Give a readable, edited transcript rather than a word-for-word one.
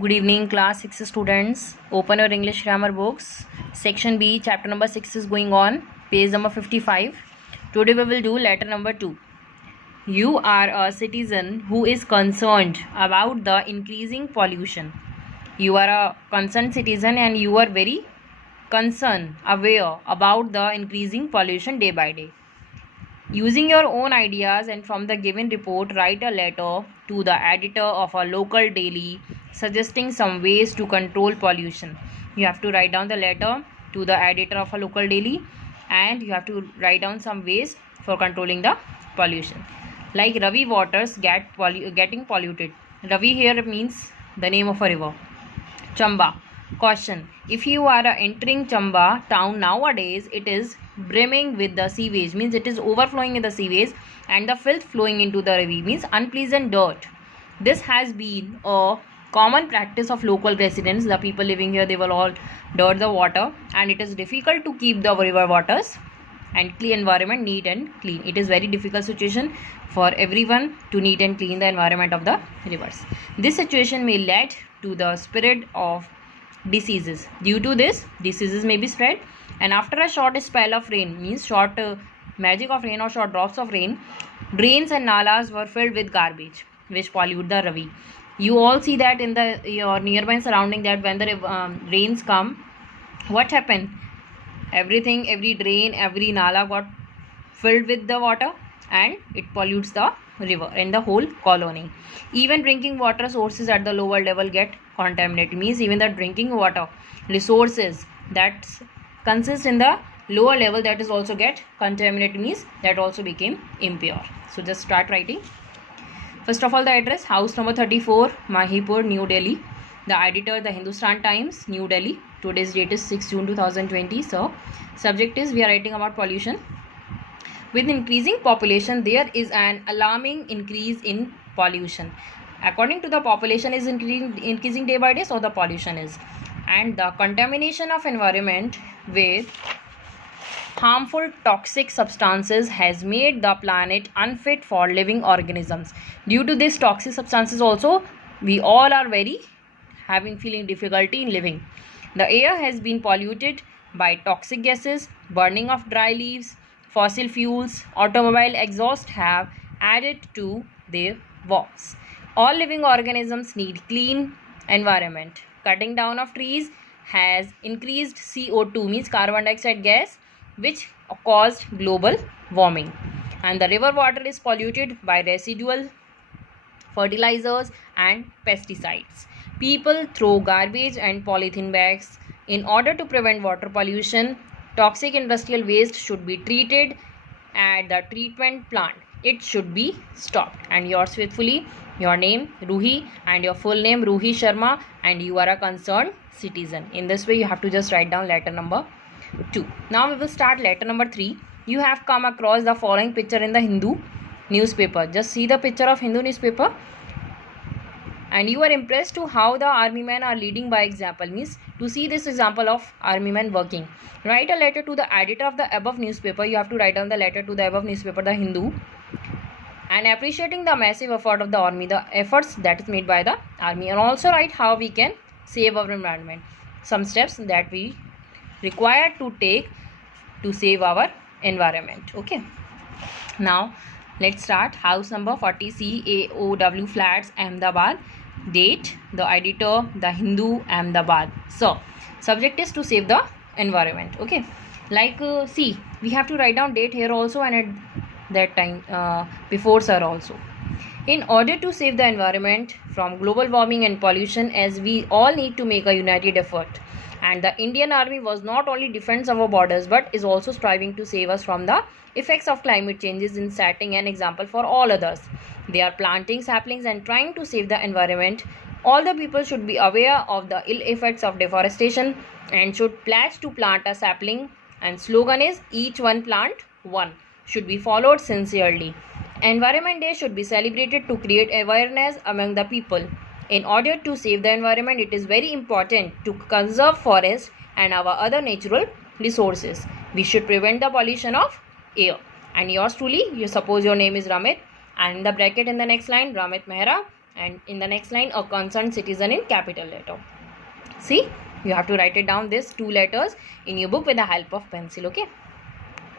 Good evening, class 6 students. Open your English grammar books. Section B, chapter number 6 is going on. Page number 55. Today we will do letter number 2. You are a citizen who is concerned about the increasing pollution. You are a concerned citizen and you are very concerned, aware about the increasing pollution day by day. Using your own ideas and from the given report, write a letter to the editor of a local daily suggesting some ways to control pollution. You have to write down the letter to the editor of a local daily and you have to write down some ways for controlling the pollution. Like Ravi waters getting polluted. Ravi here means the name of a river. Chamba. Caution. If you are entering Chamba town nowadays, it is brimming with the sewage, means it is overflowing in the sewage, and the filth flowing into the river means unpleasant dirt. This has been a common practice of local residents. The people living here, they will all dirt the water, and it is difficult to keep the river waters and clean environment neat and clean. It is very difficult situation for everyone to neat and clean the environment of the rivers. This situation may lead to the spread of diseases. Due to this, diseases may be spread, and after a short spell of rain, means short magic of rain or short drops of rain, drains and nalas were filled with garbage which pollute the Ravi. You all see that in the your nearby surrounding, that when the rains come, what happened? Everything, every drain, every nala got filled with the water and it pollutes the river and the whole colony. Even drinking water sources at the lower level get contaminated, means even the drinking water resources that consist in the lower level, that is also get contaminated, means that also became impure. So just start writing. First of all, the address, house number 34, Mahipur, New Delhi. The editor, the Hindustan Times, New Delhi. Today's date is 6 June 2020. So subject is, we are writing about pollution. With increasing population, there is an alarming increase in pollution. According to the population is increasing day by day, so the pollution is. And the contamination of environment with harmful toxic substances has made the planet unfit for living organisms. Due to these toxic substances also, we all are feeling difficulty in living. The air has been polluted by toxic gases, burning of dry leaves, fossil fuels, automobile exhaust have added to their woes. All living organisms need clean environment. Cutting down of trees has increased CO2, means carbon dioxide gas, which caused global warming. And the river water is polluted by residual fertilizers and pesticides. People throw garbage and polythene bags. In order to prevent water pollution, toxic industrial waste should be treated at the treatment plant. It should be stopped. And yours faithfully, your name Ruhi and your full name Ruhi Sharma, and you are a concerned citizen. In this way, you have to just write down letter number 2. Now we will start letter number 3. You have come across the following picture in the Hindu newspaper. Just see the picture of Hindu newspaper, and you are impressed to how the army men are leading by example, means to see this example of army men working. Write a letter to the editor of the above newspaper. You have to write down the letter to the above newspaper, the Hindu, and appreciating the massive effort of the army, the efforts that is made by the army, and also write how we can save our environment, some steps that we require to take to save our environment. Okay, now let's start. House number 40, CAOW Flats, Ahmedabad. Date, the editor, the Hindu, Ahmedabad. So subject is to save the environment. Okay, like see, we have to write down date here also, and at that time before sir also. In order to save the environment from global warming and pollution, as we all need to make a united effort, and the Indian Army was not only defends our borders but is also striving to save us from the effects of climate changes in setting an example for all others. They are planting saplings and trying to save the environment. All the people should be aware of the ill effects of deforestation and should pledge to plant a sapling, and slogan is each one plant one, should be followed sincerely. Environment Day should be celebrated to create awareness among the people. In order to save the environment, it is very important to conserve forests and our other natural resources. We should prevent the pollution of air. And yours truly, you suppose your name is Ramit, and in the bracket in the next line, Ramit Mehra, and in the next line a concerned citizen in capital letter. See, you have to write it down, this 2 letters in your book with the help of pencil. Okay.